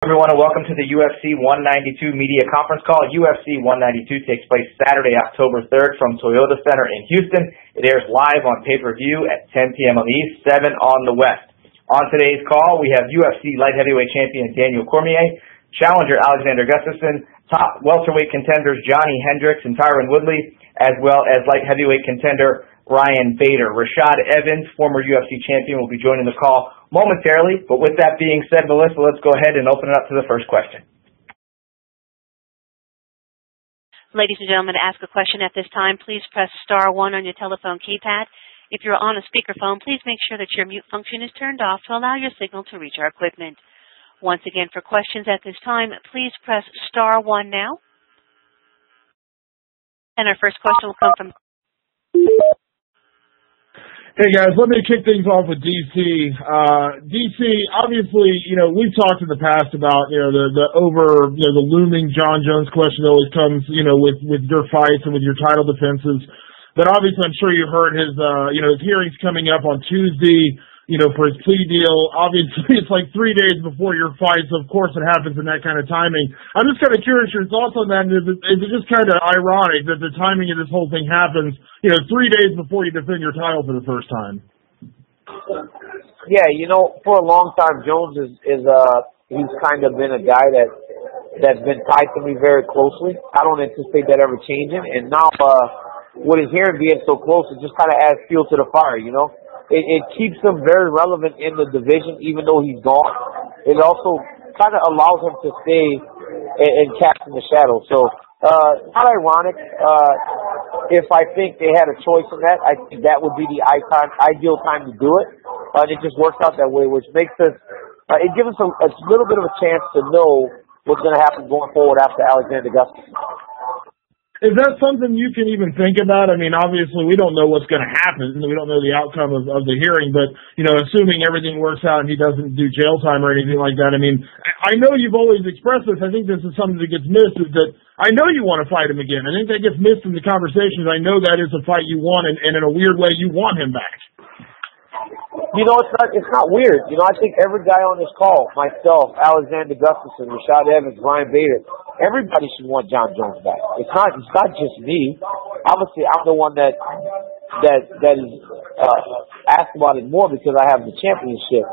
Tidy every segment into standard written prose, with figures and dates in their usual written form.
Everyone, and welcome to the UFC 192 media conference call. UFC 192 takes place Saturday, October 3rd from Toyota Center in Houston. It airs live on pay-per-view at 10 p.m. on the East, 7 on the West. On today's call, we have UFC light heavyweight champion Daniel Cormier, challenger Alexander Gustafsson, top welterweight contenders Johny, Hendricks, and Tyron Woodley, as well as light heavyweight contender Ryan Bader. Rashad Evans, former UFC champion, will be joining the call momentarily. But with that being said, Melissa, let's go ahead and open it up to the first question. Ladies and gentlemen, to ask a question at this time, please press *1 on your telephone keypad. If you're on a speakerphone, please make sure that your mute function is turned off to allow your signal to reach our equipment. Once again, for questions at this time, please press *1 now. And our first question will come from... Hey guys, let me kick things off with DC. DC, obviously, we've talked in the past about, the looming Jon Jones question that always comes, with your fights and with your title defenses. But obviously, I'm sure you heard his hearings coming up on Tuesday, for his plea deal. Obviously, it's like 3 days before your fight, so of course it happens in that kind of timing. I'm just kind of curious your thoughts on that. Is it just kind of ironic that the timing of this whole thing happens, 3 days before you defend your title for the first time? Yeah, for a long time, Jones he's kind of been a guy that's been tied to me very closely. I don't anticipate that ever changing. And now, with his hearing being so close, it just kind of adds fuel to the fire, It keeps him very relevant in the division, even though he's gone. It also kind of allows him to stay and cast in the shadow. So, not ironic. If I think they had a choice in that, I think that would be the ideal time to do it. It just works out that way, which makes us, it gives us a little bit of a chance to know what's going to happen going forward after Alexander Gustafsson. Is that something you can even think about? I mean, obviously, we don't know what's going to happen. We don't know the outcome of the hearing, but, assuming everything works out and he doesn't do jail time or anything like that, I mean, I know you've always expressed this. I think this is something that gets missed, is that I know you want to fight him again. I think that gets missed in the conversations. I know that is a fight you want, and in a weird way, you want him back. It's not weird. I think every guy on this call, myself, Alexander Gustafsson, Rashad Evans, Ryan Bader, everybody should want Jon Jones back. It's not just me. Obviously, I'm the one that is asked about it more because I have the championship.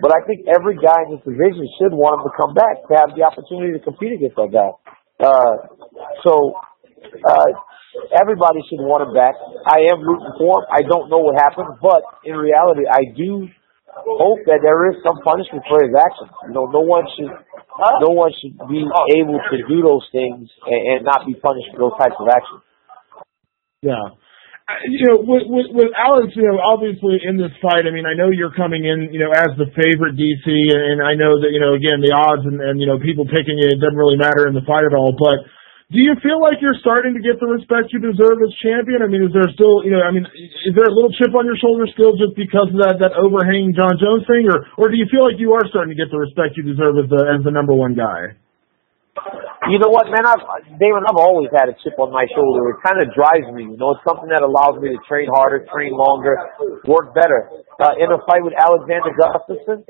But I think every guy in this division should want him to come back to have the opportunity to compete against that guy. Everybody should want him back. I am rooting for him. I don't know what happened, but in reality, I do hope that there is some punishment for his actions. No one should be able to do those things and not be punished for those types of actions. Yeah. With Alex, obviously in this fight, I mean, I know you're coming in, as the favorite, DC, and I know that, again, the odds and people picking you, it doesn't really matter in the fight at all, but do you feel like you're starting to get the respect you deserve as champion? I mean, is there still, is there a little chip on your shoulder still just because of that overhanging Jon Jones thing, or do you feel like you are starting to get the respect you deserve as the number one guy? You know what, man? Damon, I've always had a chip on my shoulder. It kind of drives me. It's something that allows me to train harder, train longer, work better. In a fight with Alexander Gustafsson,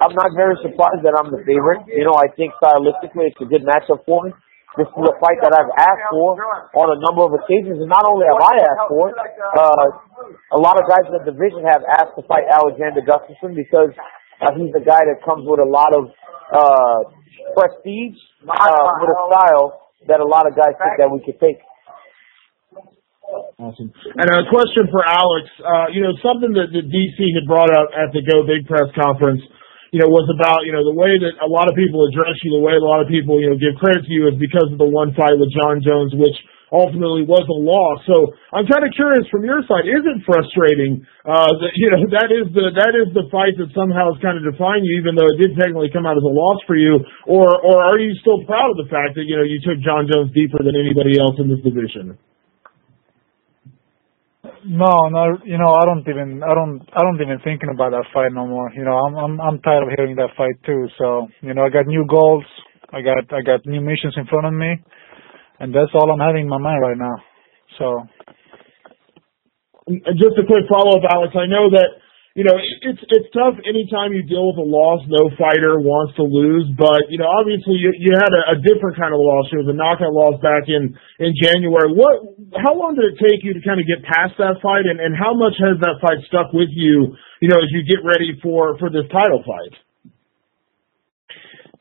I'm not very surprised that I'm the favorite. I think stylistically it's a good matchup for me. This is a fight that I've asked for on a number of occasions, and not only have I asked for it, a lot of guys in the division have asked to fight Alexander Gustafsson because he's a guy that comes with a lot of prestige, with a style that a lot of guys think that we could take. Awesome. And a question for Alex. Something that the DC had brought up at the Go Big press conference, was about, the way that a lot of people address you, the way a lot of people, give credit to you is because of the one fight with Jon Jones, which ultimately was a loss. So I'm kind of curious from your side, is it frustrating that is the fight that somehow has kind of defined you, even though it did technically come out as a loss for you, or are you still proud of the fact that, you took Jon Jones deeper than anybody else in this division? No, I don't even thinking about that fight no more. I'm tired of hearing that fight too. So, I got new goals. I got new missions in front of me, and that's all I'm having in my mind right now. So, just a quick follow-up, Alex. I know that it's tough anytime you deal with a loss. No fighter wants to lose, but obviously you had a different kind of loss. It was a knockout loss back in January. How long did it take you to kind of get past that fight, and how much has that fight stuck with you? As you get ready for this title fight.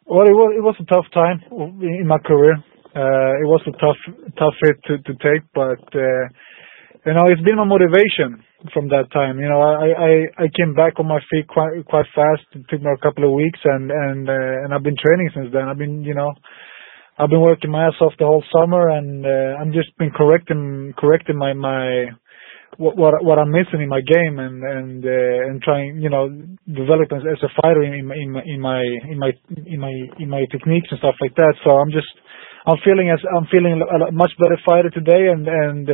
Well, it was a tough time in my career. It was a tough hit to take, but it's been my motivation from that time. I came back on my feet quite fast. It took me a couple of weeks, and I've been training since then. I've been working my ass off the whole summer, and I'm just been correcting my what I'm missing in my game, and trying develop as a fighter in my techniques and stuff like that. So I'm feeling a much better fighter today, and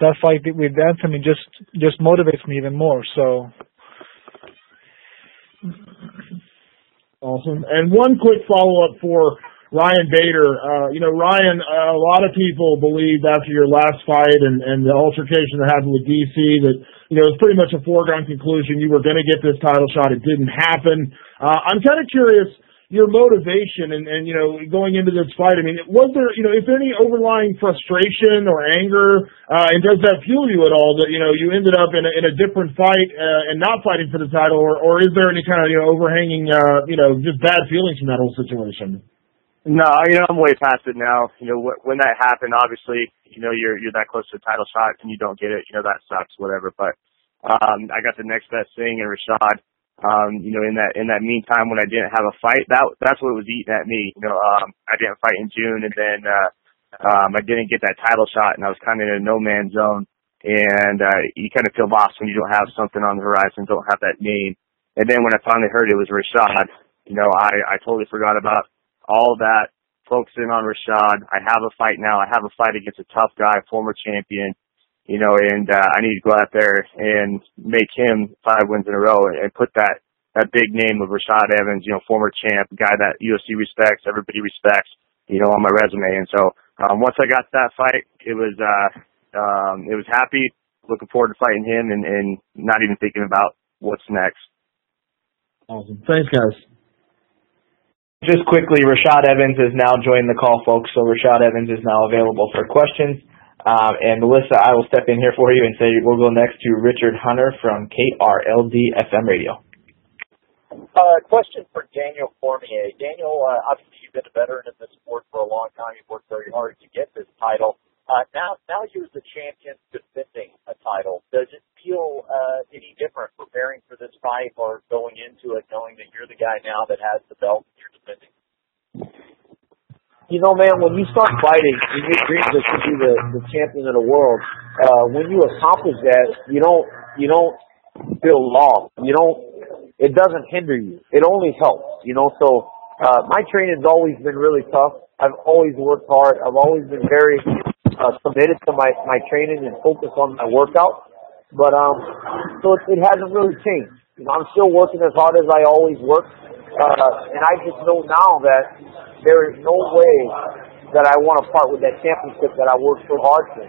that fight with Anthony just motivates me even more. So awesome. And one quick follow up for Ryan Bader. Ryan, a lot of people believed after your last fight and the altercation that happened with DC that it was pretty much a foregone conclusion you were going to get this title shot. It didn't happen. I'm kind of curious your motivation and going into this fight. I mean, was there is there any overlying frustration or anger, and does that fuel you at all that you ended up in a different fight and not fighting for the title, or is there any kind of overhanging just bad feelings from that whole situation? No, I'm way past it now. When that happened, obviously, you're that close to a title shot and you don't get it, that sucks, whatever. But I got the next best thing in Rashad. In that meantime, when I didn't have a fight, that's what was eating at me. I didn't fight in June, and then I didn't get that title shot, and I was kind of in a no man's zone. And you kind of feel lost when you don't have something on the horizon, don't have that name. And then when I finally heard it was Rashad, I totally forgot about all that, focusing on Rashad. I have a fight now. I have a fight against a tough guy, former champion, and I need to go out there and make him 5 wins in a row and put that big name of Rashad Evans, former champ, guy that UFC respects, everybody respects, on my resume. And so once I got that fight, it was happy, looking forward to fighting him and not even thinking about what's next. Awesome. Thanks, guys. Just quickly, Rashad Evans has now joined the call, folks. So Rashad Evans is now available for questions. And Melissa, I will step in here for you and say we'll go next to Richard Hunter from KRLD FM Radio. Question for Daniel Cormier. Daniel, obviously you've been a veteran in this sport for a long time. You've worked very hard to get this title. Now you're the champion defending a title. Does it feel any different preparing for this fight or going into it knowing that you're the guy now that has the belt you're defending? Man, when you start fighting, your dream is to be the champion of the world. When you accomplish that, you don't feel lost. It doesn't hinder you. It only helps. So my training's always been really tough. I've always worked hard. I've always been very committed to my training and focused on my workout. But so it hasn't really changed. I'm still working as hard as I always work, and I just know now that there is no way that I want to part with that championship that I worked so hard for.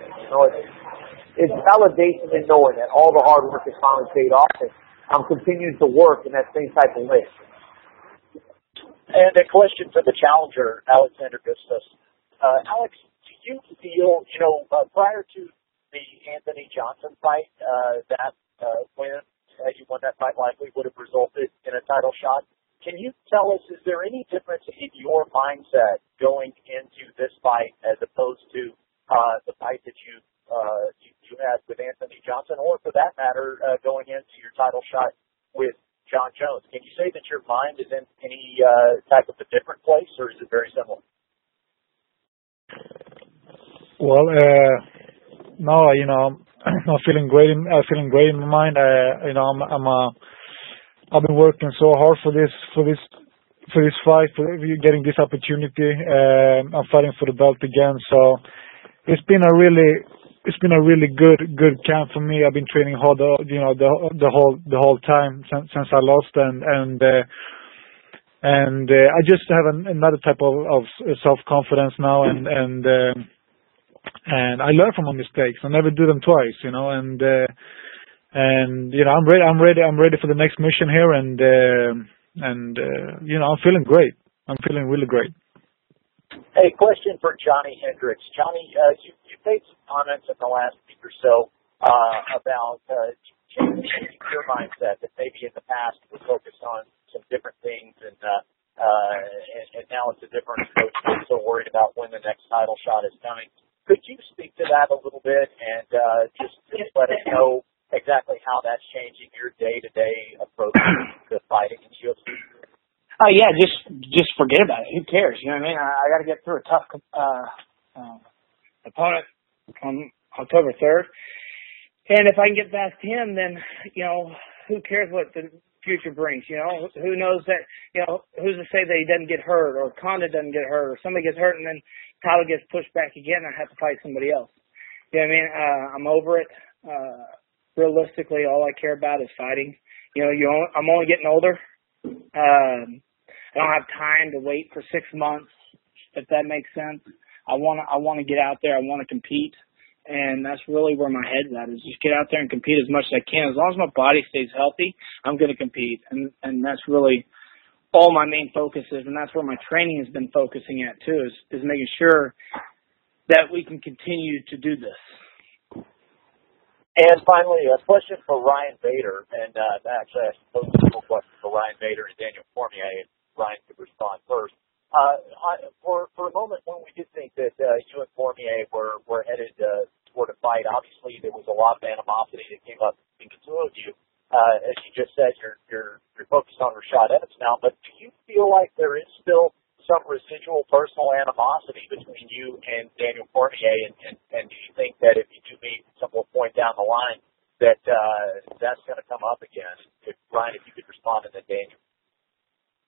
It's validation in knowing that all the hard work has finally paid off, and I'm continuing to work in that same type of way. And a question for the challenger, Alexander Gustafsson. Alex, do you feel, prior to the Anthony Johnson fight, that win, you won that fight likely would have resulted in a title shot? Can you tell us, is there any difference in your mindset going into this fight as opposed to the fight that you had with Anthony Johnson, or for that matter, going into your title shot with John Jones? Can you say that your mind is in any type of a different place, or is it very similar? Well, no, I'm feeling great. I'm feeling great in my mind. I've been working so hard for this fight, for getting this opportunity. I'm fighting for the belt again, so it's been a really good camp for me. I've been training hard, the whole time since I lost, and I just have another type of self-confidence now, and I learn from my mistakes. I never do them twice, And I'm ready for the next mission here, and I'm feeling great. I'm feeling really great. Hey, question for Johny Hendricks. Johnny, you made some comments in the last week or so about changing your mindset, that maybe in the past you were focused on some different things, and now it's a different approach. You're so worried about when the next title shot is coming. Could you speak to that a little bit and just let us know exactly how that's changing your day-to-day approach to fighting in UFC? Yeah, just forget about it. Who cares? You know what I mean? I got to get through a tough opponent on October 3rd. And if I can get past him, then, who cares what the future brings? Who knows that, who's to say that he doesn't get hurt, or Conda doesn't get hurt, or somebody gets hurt and then title gets pushed back again and I have to fight somebody else. You know what I mean? I'm over it. Realistically, all I care about is fighting. I'm only getting older. I don't have time to wait for 6 months, if that makes sense. I want to get out there. I want to compete. And that's really where my head's at, is just get out there and compete as much as I can. As long as my body stays healthy, I'm going to compete. And that's really all my main focus is. And that's where my training has been focusing at, too, is making sure that we can continue to do this. And finally, a question for Ryan Bader. And actually, I suppose it's a question for Ryan Bader and Daniel Cormier, and Ryan could respond first. For a moment when we did think that you and Cormier were headed toward a fight, obviously there was a lot of animosity that came up between the two of you. As you just said, you're focused on Rashad Evans now, but do you feel like there is still some residual personal animosity between you and Daniel Cormier, and do you think that if you do meet some point down the line that that's going to come up again? Ryan, if you could respond, and then Daniel.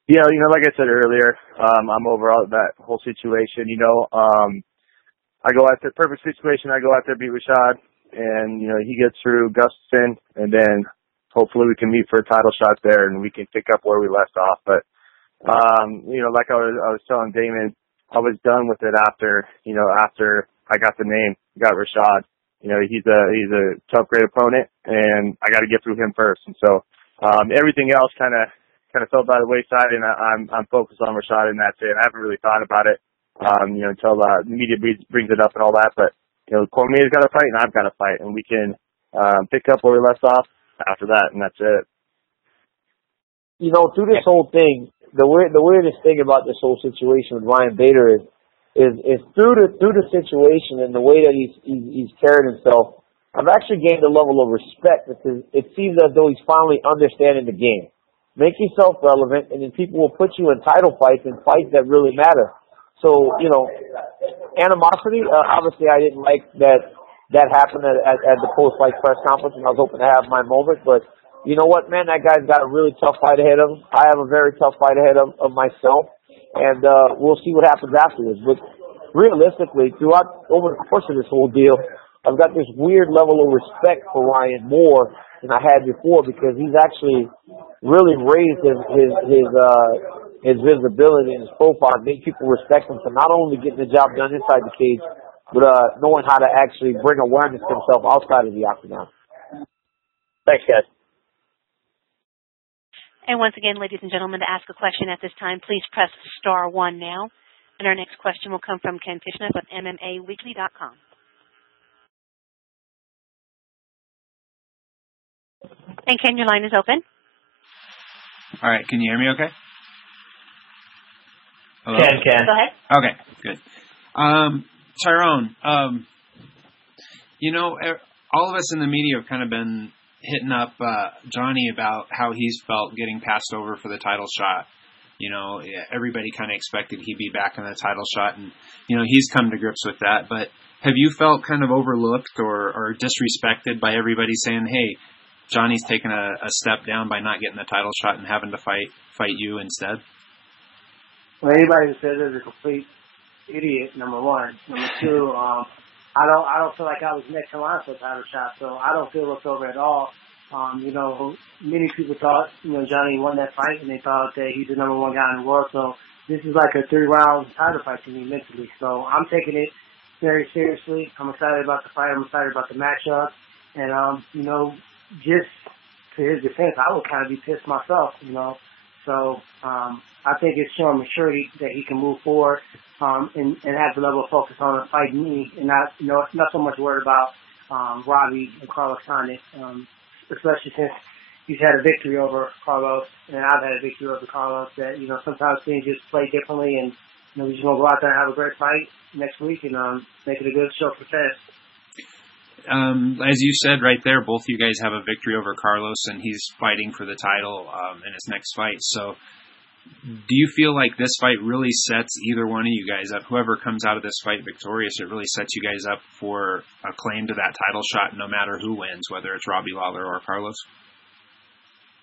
Yeah, like I said earlier, I'm over all that whole situation. I go after perfect situation. I go after beat Rashad, and he gets through Gustafsson, and then hopefully we can meet for a title shot there, and we can pick up where we left off. But like I was telling Damon, I was done with it after I got the name, got Rashad. He's a tough, great opponent, and I got to get through him first. And so everything else kind of fell by the wayside, and I'm focused on Rashad, and that's it. I haven't really thought about it, until the media brings it up and all that. But Cormier's got to fight, and I've got to fight, and we can pick up where we left off after that, and that's it. Through this whole thing, the weirdest thing about this whole situation with Ryan Bader is through the situation and the way that he's carried himself, I've actually gained a level of respect because it seems as though he's finally understanding the game. Make yourself relevant, and then people will put you in title fights and fights that really matter. So, animosity, obviously I didn't like that happened at the post-fight press conference, and I was hoping to have my moment. But you know what, man, that guy's got a really tough fight ahead of him. I have a very tough fight ahead of myself, and we'll see what happens afterwards. But realistically, over the course of this whole deal, I've got this weird level of respect for Ryan more than I had before, because he's actually really raised his visibility and his profile, and made people respect him for not only getting the job done inside the cage, but knowing how to actually bring awareness to himself outside of the octagon. Thanks, guys. And once again, ladies and gentlemen, to ask a question at this time, please press *1 now. And our next question will come from Ken Kishner with MMAWeekly.com. And Ken, your line is open. All right, can you hear me okay? Hello? Ken. Go ahead. Okay, good. Tyron, all of us in the media have kind of been hitting up Johny about how he's felt getting passed over for the title shot. Everybody kind of expected he'd be back in the title shot, and, he's come to grips with that. But have you felt kind of overlooked or disrespected by everybody saying, hey, Johnny's taken a step down by not getting the title shot and having to fight you instead? Well, anybody who says it is a complete idiot, number one. Number two, I don't feel like I was next in line for a title shot, so I don't feel looked over at all. Many people thought, Johnny won that fight, and they thought that he's the number one guy in the world. So this is like a 3-round title fight to me mentally. So I'm taking it very seriously. I'm excited about the fight. I'm excited about the matchup. And, just to his defense, I would kind of be pissed myself, you know. So I think it's showing maturity that he can move forward and have the level of focus on fighting me, and not so much worried about Robbie and Carlos Sainz, especially since he's had a victory over Carlos, and I've had a victory over Carlos. That sometimes things just play differently, and we're just gonna go out there and have a great fight next week and make it a good show for fans. As you said right there, both you guys have a victory over Carlos, and he's fighting for the title in his next fight. So do you feel like this fight really sets either one of you guys up? Whoever comes out of this fight victorious, it really sets you guys up for a claim to that title shot no matter who wins, whether it's Robbie Lawler or Carlos?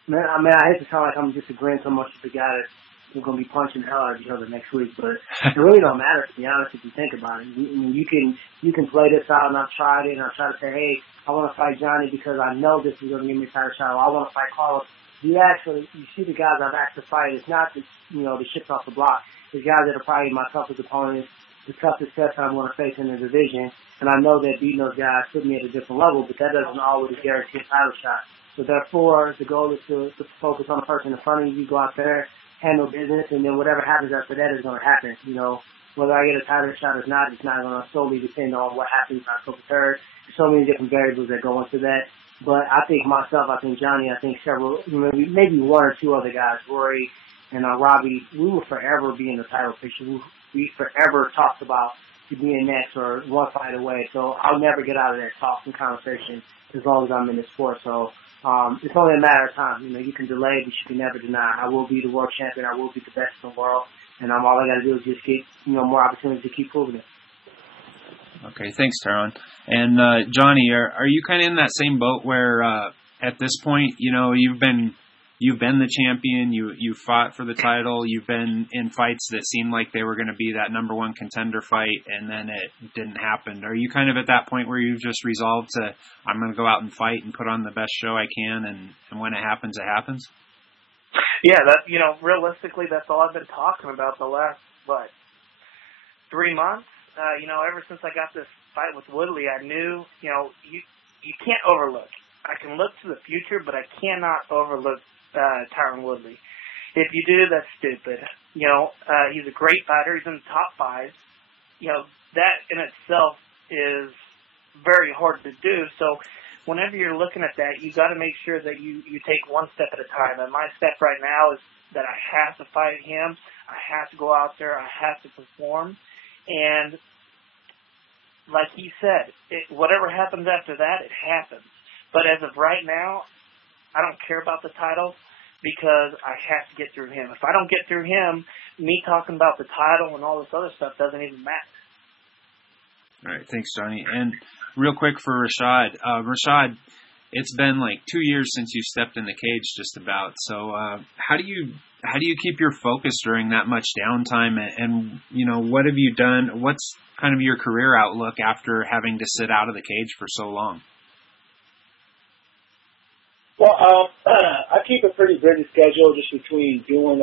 Man, I hate to sound like I'm disagreeing so much with the guy that we're going to be punching hell out of each other next week, but it really don't matter, to be honest, if you think about it. You can play this out, and I've tried it, and I've tried to say, hey, I want to fight Johny because I know this is going to give me a title shot, or I want to fight Carlos. You see the guys I've asked to fight, it's not the shits off the block. The guys that are probably my toughest opponents, the toughest test I'm going to face in the division, and I know that beating those guys put me at a different level, but that doesn't always guarantee a title shot. So therefore, the goal is to focus on the person in front of you, go out there, handle business, and then whatever happens after that is going to happen. Whether I get a title shot or not, it's not going to solely depend on what happens October 3rd. There's so many different variables that go into that. But I think myself, I think Johny, I think several, maybe one or two other guys, Rory and Robbie, we will forever be in the title picture. We forever talked about being next or one fight away. So I'll never get out of that talk and conversation as long as I'm in the sport. So it's only a matter of time. You can delay, but you can never deny. I will be the world champion. I will be the best in the world. And all I got to do is just get, more opportunities to keep proving it. Okay, thanks, Tyron. And Johny, are you kind of in that same boat where at this point, you've been the champion, you fought for the title, you've been in fights that seemed like they were going to be that number one contender fight, and then it didn't happen. Are you kind of at that point where you've just resolved to, I'm going to go out and fight and put on the best show I can, and when it happens, it happens? Yeah, realistically, that's all I've been talking about the last 3 months. Ever since I got this fight with Woodley, I knew, you can't overlook. I can look to the future, but I cannot overlook Tyron Woodley. If you do, that's stupid. He's a great fighter. He's in the top 5. That in itself is very hard to do. So whenever you're looking at that, you got to make sure that you take one step at a time. And my step right now is that I have to fight him. I have to go out there. I have to perform. And like he said, whatever happens after that, it happens. But as of right now, I don't care about the title because I have to get through him. If I don't get through him, me talking about the title and all this other stuff doesn't even matter. All right, thanks, Johny. And real quick for Rashad. Rashad, it's been like 2 years since you stepped in the cage just about. So how do you keep your focus during that much downtime? And what have you done? What's kind of your career outlook after having to sit out of the cage for so long? Well, I keep a pretty busy schedule just between doing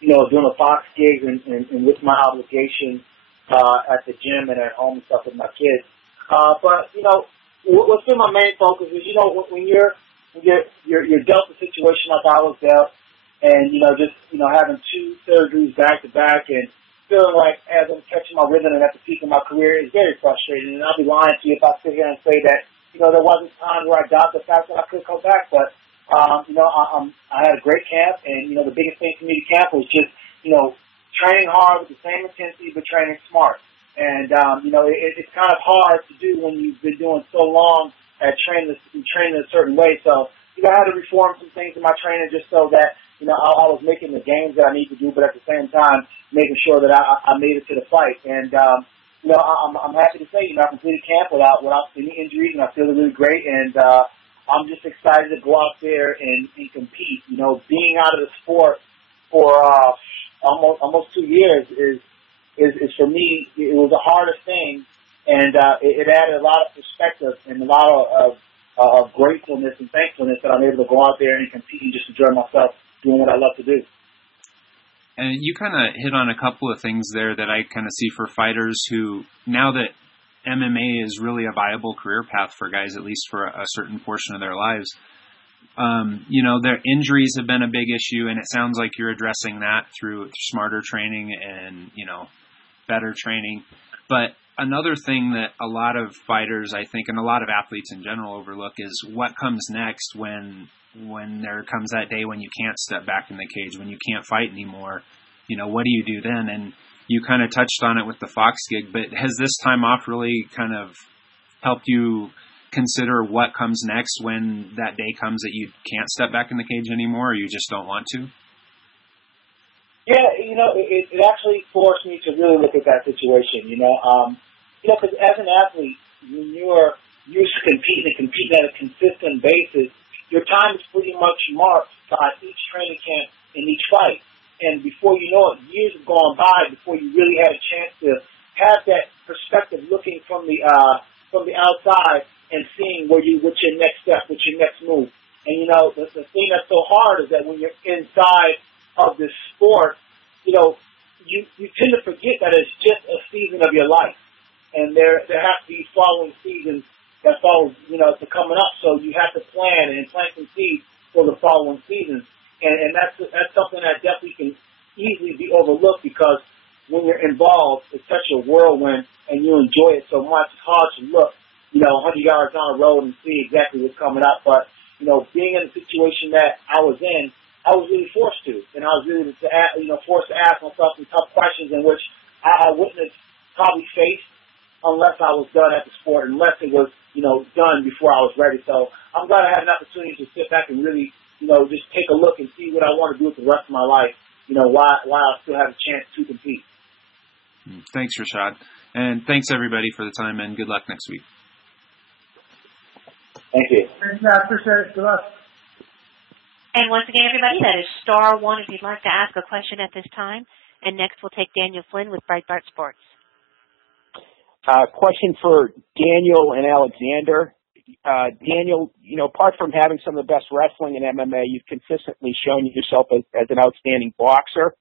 doing a Fox gig and with my obligation at the gym and at home and stuff with my kids. But what's been my main focus is when you're dealt a situation like I was dealt, and having 2 surgeries back to back and feeling like as I'm catching my rhythm and at the peak of my career is very frustrating. And I'll be lying to you if I sit here and say that there wasn't time where I doubt the fact that I could come back. But I had a great camp, and the biggest thing for me to camp was just training hard with the same intensity but training smart. And it's kind of hard to do when you've been doing so long at training a certain way. So I had to reform some things in my training just so that I was making the gains that I need to do, but at the same time making sure that I made it to the fight. And I'm happy to say I completed camp without any injuries, and I feel really great. And I'm just excited to go out there and compete. Being out of the sport for almost 2 years is for me, it was the hardest thing, and it added a lot of perspective and a lot of gratefulness and thankfulness that I'm able to go out there and compete and just enjoy myself doing what I love to do. And you kind of hit on a couple of things there that I kind of see for fighters who, now that MMA is really a viable career path for guys, at least for a certain portion of their lives. Their injuries have been a big issue, and it sounds like you're addressing that through smarter training and, better training. But another thing that a lot of fighters, I think, and a lot of athletes in general overlook is what comes next when there comes that day when you can't step back in the cage, when you can't fight anymore. What do you do then? And you kind of touched on it with the Fox gig, but has this time off really kind of helped you consider what comes next when that day comes that you can't step back in the cage anymore, or you just don't want to? Yeah, it actually forced me to really look at that situation, because as an athlete, when you are used to competing at a consistent basis, your time is pretty much marked by each training camp and each fight. And before you know it, years have gone by before you really had a chance to have that perspective looking from the outside and seeing what's your next step, what's your next move. And the thing that's so hard is that when you're inside of this sport, you tend to forget that it's just a season of your life, and there have to be following seasons that follow to coming up. So you have to plan and plant some seeds for the following seasons. And that's something that definitely can easily be overlooked, because when you're involved, it's such a whirlwind and you enjoy it so much. It's hard to look, 100 yards down the road and see exactly what's coming up. But, being in the situation that I was in, I was really forced to. And I was really forced to ask myself some tough questions in which I wouldn't have probably faced unless I was done at the sport, unless it was, done before I was ready. So I'm glad I had an opportunity to sit back and really just take a look and see what I want to do with the rest of my life, while I still have a chance to compete. Thanks, Rashad. And thanks, everybody, for the time, and good luck next week. Thank you. Thanks, Matt. Appreciate it. Good luck. And once again, everybody, that is star one if you'd like to ask a question at this time. And next we'll take Daniel Flynn with Breitbart Sports. Question for Daniel and Alexander. Daniel, apart from having some of the best wrestling in MMA, you've consistently shown yourself as an outstanding boxer.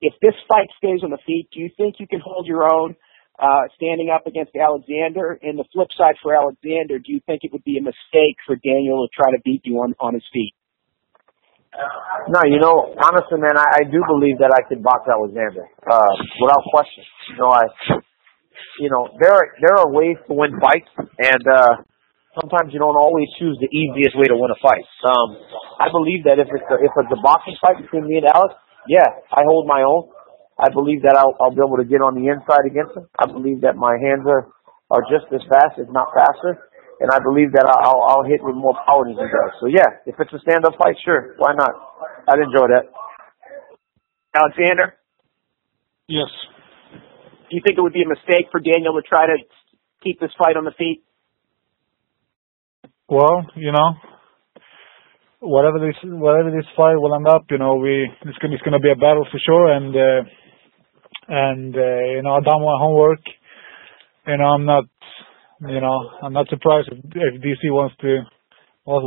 If this fight stays on the feet, do you think you can hold your own standing up against Alexander? And the flip side for Alexander, do you think it would be a mistake for Daniel to try to beat you on his feet? No, honestly, man, I do believe that I could box Alexander, without question. There are ways to win fights, and sometimes you don't always choose the easiest way to win a fight. I believe that if it's a boxing fight between me and Alex, yeah, I hold my own. I believe that I'll be able to get on the inside against him. I believe that my hands are just as fast, if not faster. And I believe that I'll hit with more power than he does. So, yeah, if it's a stand-up fight, sure. Why not? I'd enjoy that. Alexander? Yes. Do you think it would be a mistake for Daniel to try to keep this fight on the feet? Well, whatever this fight will end up, it's going to be a battle for sure. And I've done my homework. I'm not surprised if DC wants to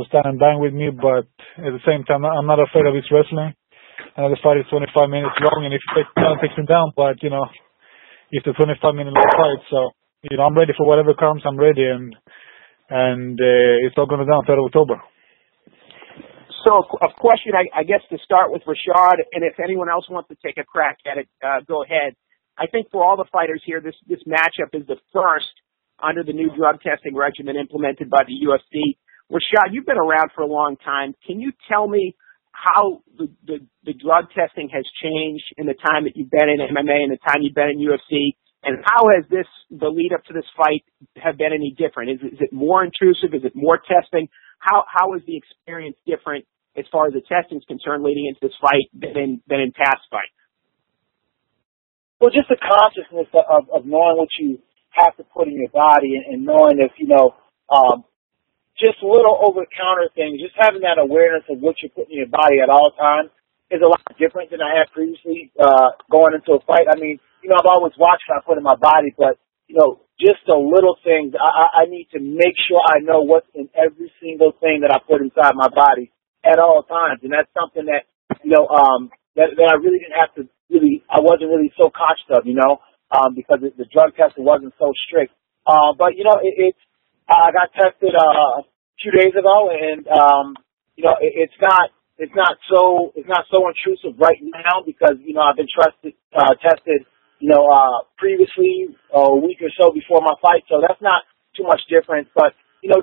stand and bang with me, but at the same time, I'm not afraid of his wrestling. The fight is 25 minutes long, and if it takes him down, but it's a 25-minute long fight, so I'm ready for whatever comes. I'm ready, and it's all going down 3rd of October. So a question, I guess, to start with Rashad, and if anyone else wants to take a crack at it, go ahead. I think for all the fighters here, this matchup is the first under the new drug testing regimen implemented by the UFC. Rashad, you've been around for a long time. Can you tell me how the drug testing has changed in the time that you've been in MMA and the time you've been in UFC? And how has the lead up to this fight have been any different? Is it more intrusive? Is it more testing? How is the experience different as far as the testing is concerned leading into this fight than in past fights? Well, just the consciousness of knowing what you have to put in your body and knowing if, just little over-the-counter things, just having that awareness of what you're putting in your body at all times is a lot different than I had previously going into a fight. I mean, I've always watched what I put in my body, but, just the little things, I need to make sure I know what's in every single thing that I put inside my body at all times. And that's something that, that I really didn't have to I wasn't really so conscious of, because the drug testing wasn't so strict. But I got tested a few days ago, and it's not so intrusive right now because I've been tested previously a week or so before my fight, so that's not too much different. But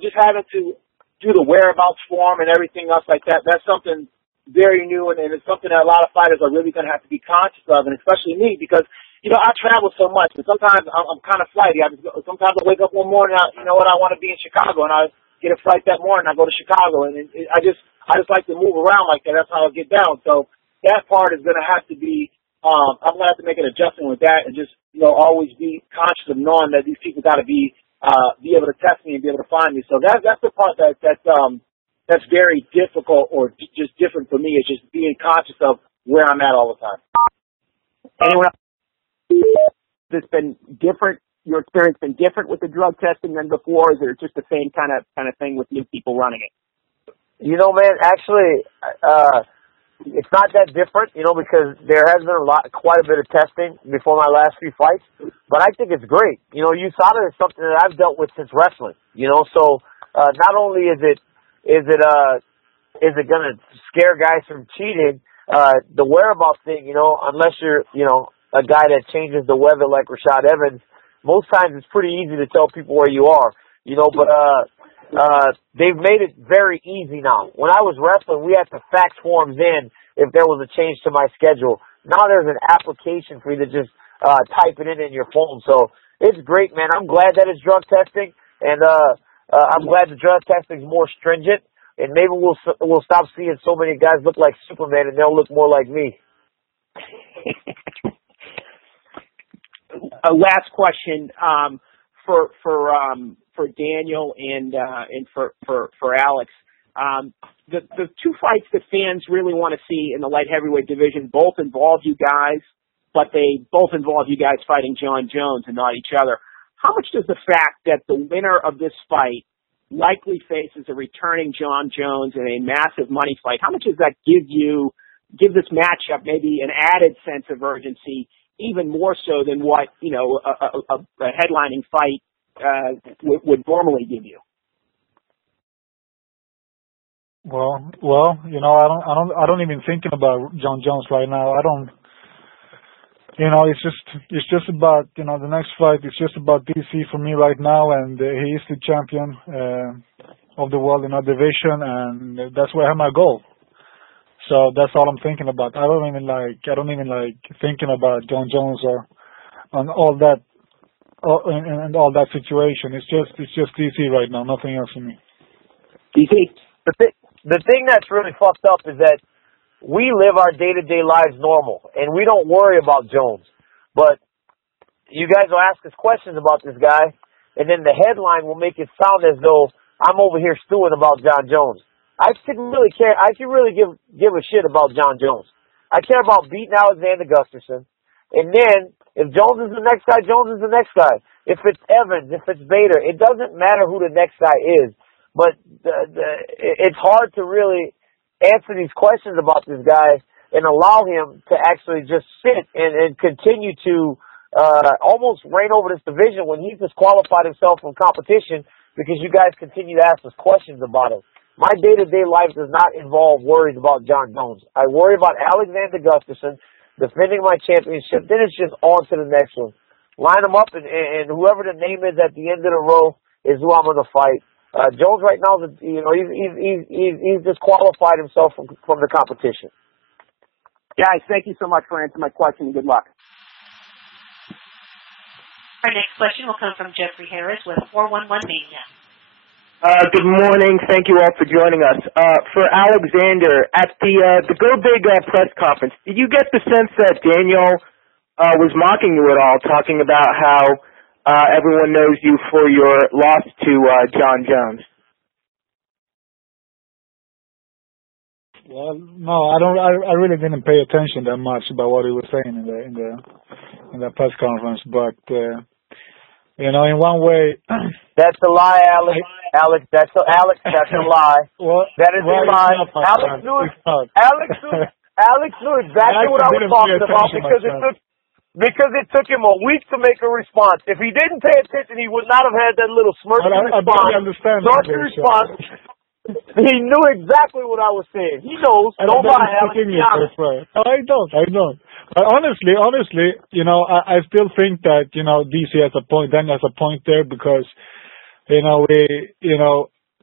just having to do the whereabouts form and everything else like that, that's something very new, and it's something that a lot of fighters are really going to have to be conscious of, and especially me because I travel so much, and sometimes I'm kind of flighty. Sometimes I wake up one morning, I want to be in Chicago, and I get a flight that morning. I go to Chicago, and I just like to move around like that. That's how I get down. So that part is going to have to be. I'm going to have to make an adjustment with that, and just always be conscious of knowing that these people got to be able to test me and be able to find me. So that's the part that's very difficult or just different for me. Is just being conscious of where I'm at all the time. Anyone else? That's been different? Your experience been different with the drug testing than before? Or is it just the same kind of thing with new people running it? Man, actually, it's not that different, because there has been quite a bit of testing before my last few fights. But I think it's great. USADA is something that I've dealt with since wrestling. So not only is it going to scare guys from cheating, the whereabouts thing, unless you're a guy that changes the weather like Rashad Evans, most times it's pretty easy to tell people where you are, but they've made it very easy now. When I was wrestling, we had to fax forms in if there was a change to my schedule. Now there's an application for you to just type it in your phone. So it's great, man. I'm glad that it's drug testing, and I'm glad the drug testing is more stringent, and maybe we'll stop seeing so many guys look like Superman and they'll look more like me. Last question for Daniel and for Alex. The two fights that fans really want to see in the light heavyweight division both involve you guys, but they both involve you guys fighting John Jones and not each other. How much does the fact that the winner of this fight likely faces a returning John Jones in a massive money fight, how much does that give this matchup maybe an added sense of urgency, even more so than what a headlining fight would normally give you? Well, I don't even thinking about John Jones right now. I don't. It's just about the next fight. It's just about DC for me right now, and he is the champion of the world in our division, and that's where I have my goal. So that's all I'm thinking about. I don't even like thinking about John Jones or on all that and all that situation. It's just DC right now. Nothing else for me. DC. The thing that's really fucked up is that we live our day-to-day lives normal, and we don't worry about Jones. But you guys will ask us questions about this guy, and then the headline will make it sound as though I'm over here stewing about John Jones. I shouldn't really care. I should really give a shit about John Jones. I care about beating Alexander Gustafsson. And then, if Jones is the next guy, Jones is the next guy. If it's Evans, if it's Bader, it doesn't matter who the next guy is. But it's hard to really answer these questions about this guy and allow him to actually just sit and continue to almost reign over this division when he's disqualified himself from competition because you guys continue to ask us questions about him. My day-to-day life does not involve worries about John Jones. I worry about Alexander Gustafsson defending my championship. Then it's just on to the next one. Line them up, and whoever the name is at the end of the row is who I'm going to fight. Jones right now, he's disqualified himself from the competition. Guys, thank you so much for answering my question, and good luck. Our next question will come from Jeffrey Harris with 411 Mania. Good morning. Thank you all for joining us. For Alexander, at the Go Big press conference, did you get the sense that Daniel was mocking you at all, talking about how everyone knows you for your loss to John Jones? Well, no, I don't. I really didn't pay attention that much about what he was saying in the press conference. But in one way, that's a lie, Alex. Alex, that's a lie. Well, that is a lie. Alex knew exactly what I was talking about because Because it took him a week to make a response. If he didn't pay attention, he would not have had that little smirky response. He knew exactly what I was saying. He knows. Don't lie, Alex. I don't. But honestly, I still think that, DC has a point, Daniel has a point there because, I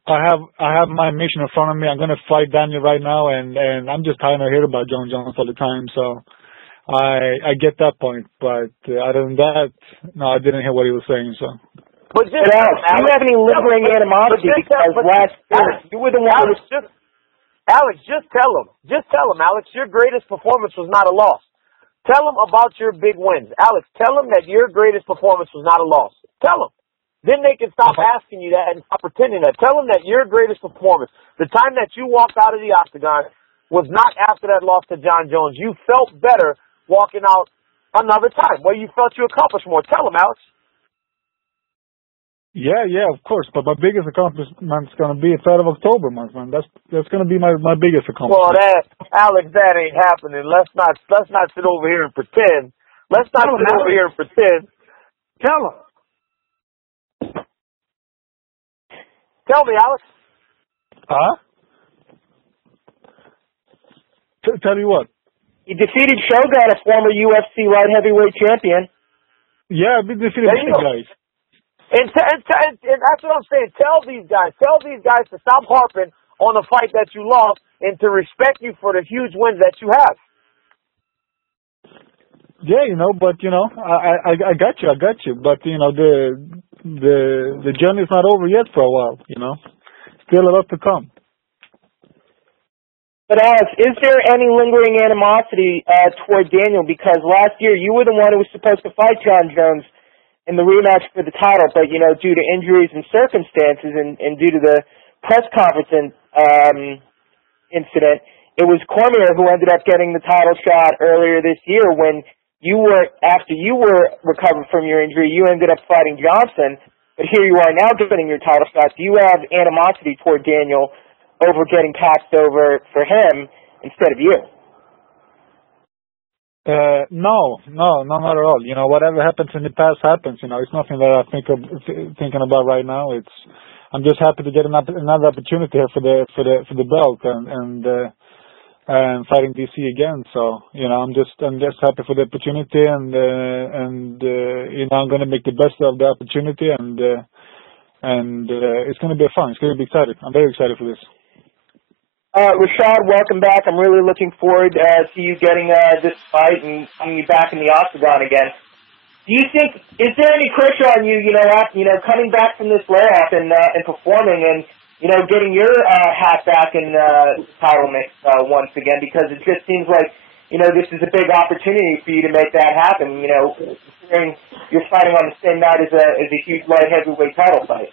have my mission in front of me. I'm going to fight Daniel right now, and I'm just tired of hearing about John Jones all the time. So I get that point. But other than that, no, I didn't hear what he was saying. So. But just, Alex, do you have any lingering animosity because last year you were the one who was... Alex, just tell him. Just tell him, Alex, your greatest performance was not a loss. Tell him about your big wins. Alex, tell him that your greatest performance was not a loss. Tell him. Then they can stop asking you that and stop pretending that. Tell them that your greatest performance, the time that you walked out of the octagon, was not after that loss to John Jones. You felt better walking out another time where you felt you accomplished more. Tell them, Alex. Yeah, of course. But my biggest accomplishment is going to be at of October, man. That's going to be my biggest accomplishment. Well, Alex, that ain't happening. Let's not sit over here and pretend. Let's not sit over here and pretend. Tell them. Tell me, Alex. Huh? Tell you what? He defeated Shogun, a former UFC light heavyweight champion. Yeah, he defeated these guys. And that's what I'm saying. Tell these guys to stop harping on the fight that you lost and to respect you for the huge wins that you have. Yeah, but I got you. But the journey's not over yet for a while. Still a lot to come. But Alex, is there any lingering animosity toward Daniel? Because last year you were the one who was supposed to fight John Jones in the rematch for the title, but due to injuries and circumstances and due to the press conference incident, it was Cormier who ended up getting the title shot earlier this year when after you were recovered from your injury, you ended up fighting Johnson, but here you are now getting your title shot. Do you have animosity toward Daniel over getting passed over for him instead of you? No, not at all. Whatever happens in the past happens. It's nothing that I thinking about right now. I'm just happy to get another opportunity here for the belt and fighting DC again. So I'm just happy for the opportunity and I'm going to make the best of the opportunity and it's going to be fun. It's going to be exciting. I'm very excited for this. Rashad, welcome back. I'm really looking forward to you getting this fight and seeing you back in the octagon again. Do you think, is there any pressure on you, coming back from this layoff and performing and, getting your hat back in the title mix once again? Because it just seems like, this is a big opportunity for you to make that happen, considering you're fighting on the same night as a huge light heavyweight title fight.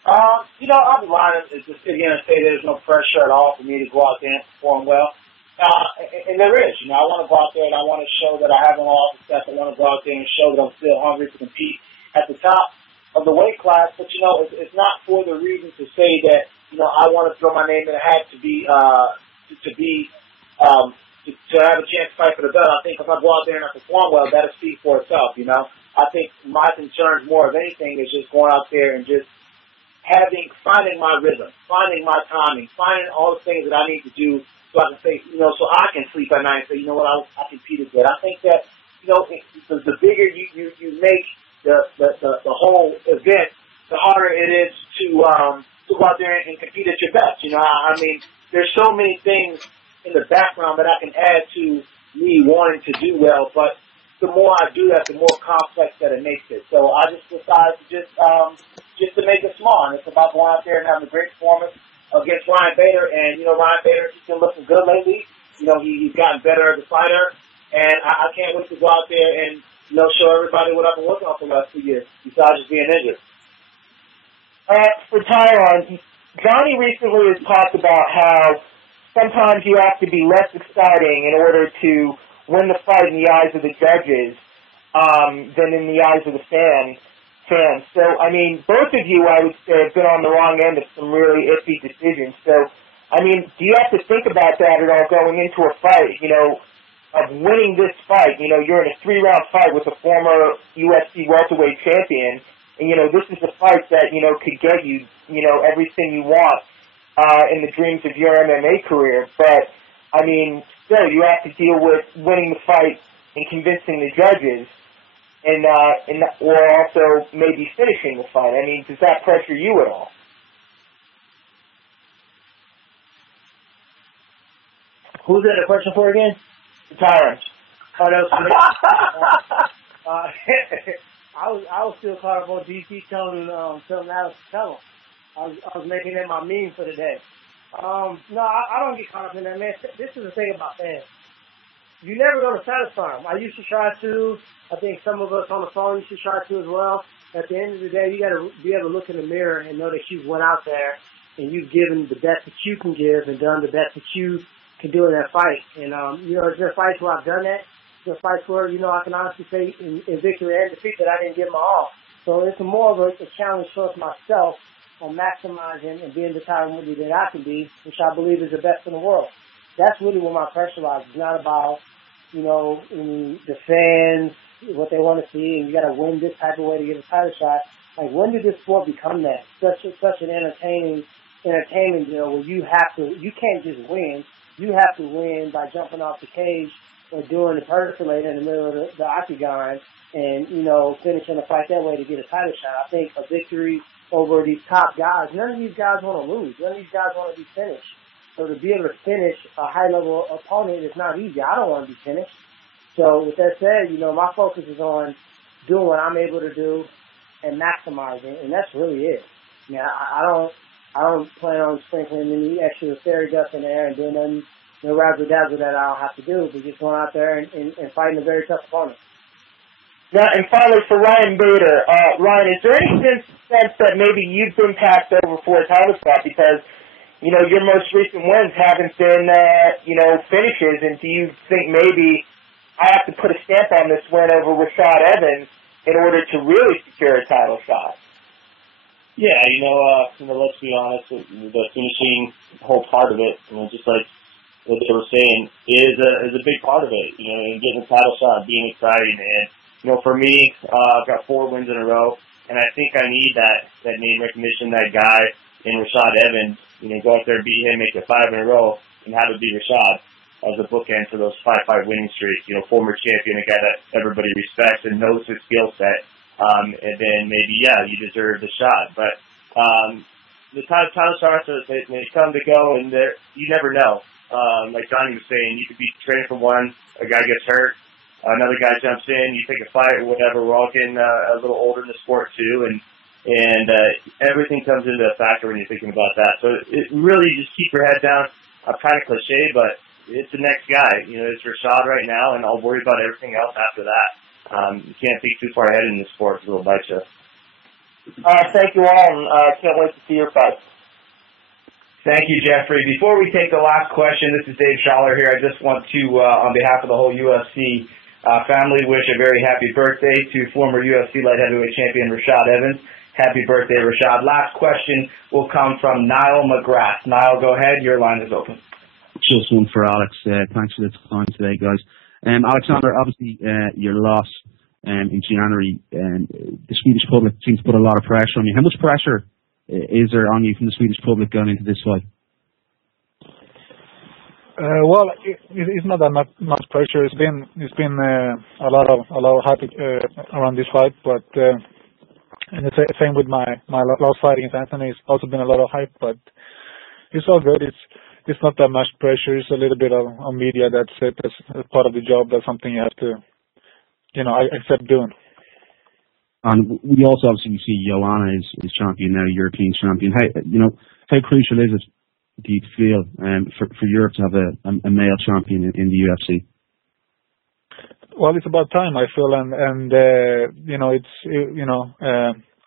I'll be lying to sit here and say there's no pressure at all for me to go out there and perform well. And there is. I want to go out there and I want to show that I haven't lost a step. I want to go out there and show that I'm still hungry to compete at the top of the weight class. But, it's not for the reason to say that, I want to throw my name in the hat to have a chance to fight for the belt. I think if I go out there and I perform well, that'll speak for itself, I think my concern more of anything is just going out there and just finding my rhythm, finding my timing, finding all the things that I need to do so I can say, so I can sleep at night and say, I competed good. I think that, the bigger you make the whole event, the harder it is to go out there and compete at your best. There's so many things in the background that I can add to me wanting to do well, but the more I do that, the more complex that it makes it. So I just decided to just to make it small. And it's about going out there and having a great performance against Ryan Bader. And, Ryan Bader, he's been looking good lately. He's gotten better as a fighter. And I can't wait to go out there and, show everybody what I've been working on for the last 2 years, besides just being injured. For Tyron, Johny recently has talked about how sometimes you have to be less exciting in order to win the fight in the eyes of the judges than in the eyes of the fans. So, both of you, I would say, have been on the wrong end of some really iffy decisions. So, do you have to think about that at all going into a fight? of winning this fight. You know, you're in a 3-round fight with a former UFC welterweight champion, and, you know, this is a fight that, you know, could get you, you know, everything you want in the dreams of your MMA career. But, I mean, still, you have to deal with winning the fight and convincing the judges, and or also maybe finishing the fight. I mean, does that pressure you at all? Who's that a question for again? Tyron. Oh, that was me. I was still caught up on DC telling Alex to tell him. I was making that my meme for the day. No, I don't get caught up in that, man. This is the thing about fans. You're never going to satisfy them. I used to try to. I think some of us on the phone used to try to as well. At the end of the day, you got to be able to look in the mirror and know that you've went out there and you've given the best that you can give and done the best that you can do in that fight. And, you know, there's fights where I've done that. There's fights where, you know, I can honestly say in victory and defeat that I didn't give my all. So it's more of a challenge towards myself on maximizing and being the Tyron Woodley that I can be, which I believe is the best in the world. That's really what my pressure lies. It's not about, you know, the fans, what they want to see, and you got to win this type of way to get a title shot. Like, when did this sport become that? Such an entertainment deal where you can't just win. You have to win by jumping off the cage or doing the percolator in the middle of the octagon and, you know, finishing the fight that way to get a title shot. I think a victory over these top guys, none of these guys want to lose. None of these guys want to be finished. So to be able to finish a high-level opponent is not easy. I don't want to be finished. So with that said, you know, my focus is on doing what I'm able to do and maximizing, and that's really it. I mean, I don't plan on sprinkling any extra fairy dust in the air and doing nothing, no razzle-dazzle that I don't have to do, but just going out there and fighting a very tough opponent. Now, and finally, for Ryan Bader, Ryan, is there any sense that maybe you've been passed over for a title shot because, you know, your most recent wins haven't been, you know, finishes, and do you think maybe I have to put a stamp on this win over Rashad Evans in order to really secure a title shot? Yeah, you know, let's be honest, the finishing whole part of it, you know, just like what they were saying, is a big part of it, you know, and getting a title shot, being exciting. And, you know, for me, I've got 4 wins in a row, and I think I need that name recognition, that guy in Rashad Evans, you know, go out there and beat him, make it 5 in a row, and have it be Rashad as a bookend for those 5-fight winning streaks. You know, former champion, a guy that everybody respects and knows his skill set. And then maybe, yeah, you deserve the shot. But the title shots, they come to go, and you never know. Like Johny was saying, you could be training for one, a guy gets hurt, another guy jumps in, you take a fight or whatever. We're all getting a little older in the sport too, and everything comes into a factor when you're thinking about that. So it really, just keep your head down. I'm kind of cliche, but it's the next guy. You know, it's Rashad right now, and I'll worry about everything else after that. You can't think too far ahead in this sport, it'll bite you. Thank you all, and I can't wait to see your fight. Thank you, Jeffrey. Before we take the last question, this is Dave Schaller here. I just want to, on behalf of the whole UFC family, wish a very happy birthday to former UFC light heavyweight champion Rashad Evans. Happy birthday, Rashad. Last question will come from Niall McGrath. Niall, go ahead. Your line is open. Just one for Alex. Thanks for the time today, guys. Alexander, obviously your loss in January, the Swedish public seems to put a lot of pressure on you. How much pressure is there on you from the Swedish public going into this fight? Well, it's not that much pressure. It's been a lot of hype around this fight, but and the same with my last fight against Anthony. It's also been a lot of hype, but it's all good. It's not that much pressure. It's a little bit on media. That's it. That's part of the job. That's something you have to, you know, accept doing. And we also obviously see Joanna is champion now, European champion. How crucial is it, do you feel, for Europe to have a male champion in the UFC? Well, it's about time, I feel, and you know,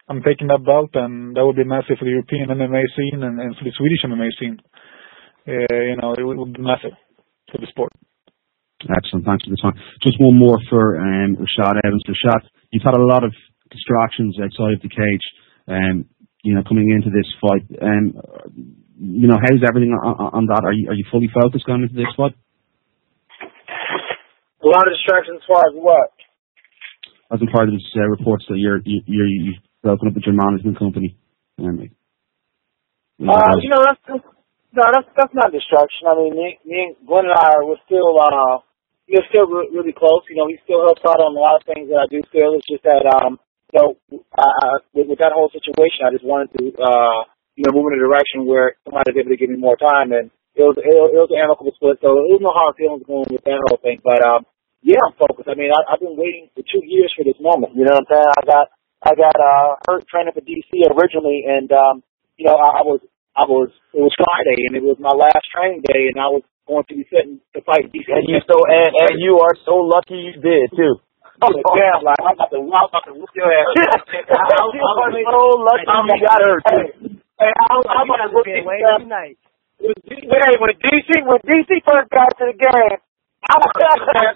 I'm taking that belt, and that would be massive for the European MMA scene and for the Swedish MMA scene. You know, it would be massive for the sport. Excellent, thanks for the time. Just one more for Rashad Evans. Rashad, you've had a lot of distractions outside of the cage, you know, coming into this fight. You know, how's everything on that? Are you fully focused going into this fight? A lot of distractions as far as what? As in part of this reports that you've broken up with your management company. That's not distraction. I mean, me and Glenn and I we're still really close. You know, he still helps out on a lot of things that I do still. It's just that with that whole situation, I just wanted to move in a direction where somebody's able to give me more time, and it was an amicable split, so it was no hard feelings going with that whole thing. But yeah, I'm focused. I mean, I've been waiting for 2 years for this moment. You know what I'm saying? I got hurt training for DC originally, and it was Friday, and it was my last training day, and I was going to be sitting to fight DC. And you are so lucky you did too. Yeah, like I'm about to whoop your ass. I'm so lucky you got hurt too. Hey, I'm about to whoop your ass tonight. When DC first got to the game, I was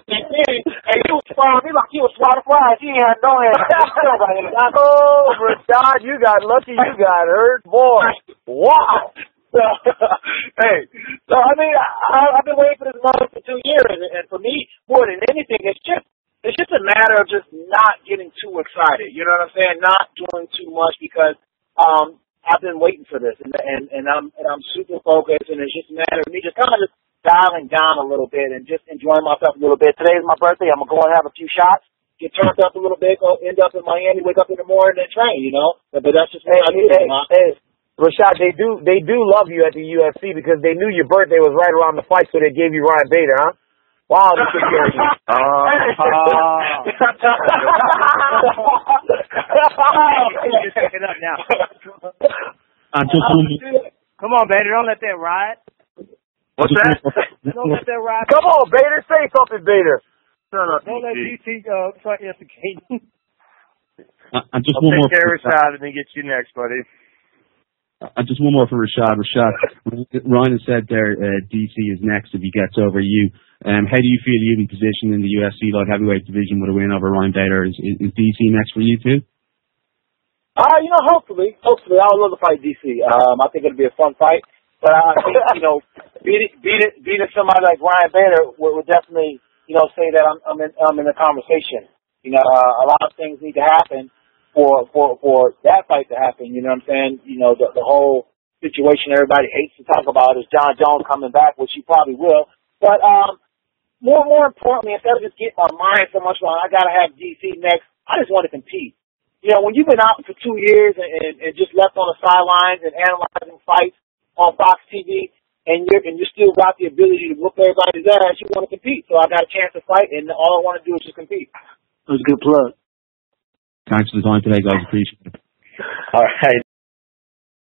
and he was flying me like he was swatting flies. He had no hands. Oh, Rashad, you got lucky you got hurt, boy. Wow. So I mean, I've been waiting for this moment for 2 years, and for me, more than anything, it's just a matter of just not getting too excited. You know what I'm saying? Not doing too much because I've been waiting for this, and I'm super focused, and it's just a matter of me just kind of just dialing down a little bit and just enjoying myself a little bit. Today's my birthday. I'm gonna go and have a few shots, get turned up a little bit, go end up in Miami, wake up in the morning and train. You know, but that's just what I do. Hey, Rashad, they do love you at the UFC because they knew your birthday was right around the fight, so they gave you Ryan Bader, huh? Wow, they took care of you. You're picking up now. Come on, Bader, don't let that ride. What's that? Don't let that ride. Come on, Bader, say something, Bader. Don't let DT try to instigate. And just I'll one more. Take care of Rashad and then get you next, buddy. And just one more for Rashad. Rashad, Ryan has said there DC is next if he gets over you. How do you feel you'll be positioned in the UFC light heavyweight division with a win over Ryan Bader? Is DC next for you too? Hopefully, I would love to fight DC. I think it'll be a fun fight. But I think, beating somebody like Ryan Bader would definitely, say that I'm in the conversation. A lot of things need to happen for that fight to happen. You know what I'm saying? The whole situation everybody hates to talk about is John Jones coming back, which he probably will. But more importantly, instead of just getting my mind so much on I gotta have DC next, I just want to compete. When you've been out for 2 years and just left on the sidelines and analyzing fights on Fox TV, and you still got the ability to whoop everybody's ass, you want to compete. So I got a chance to fight, and all I want to do is just compete. That was a good plug. Thanks for the time today, guys. Appreciate it. All right.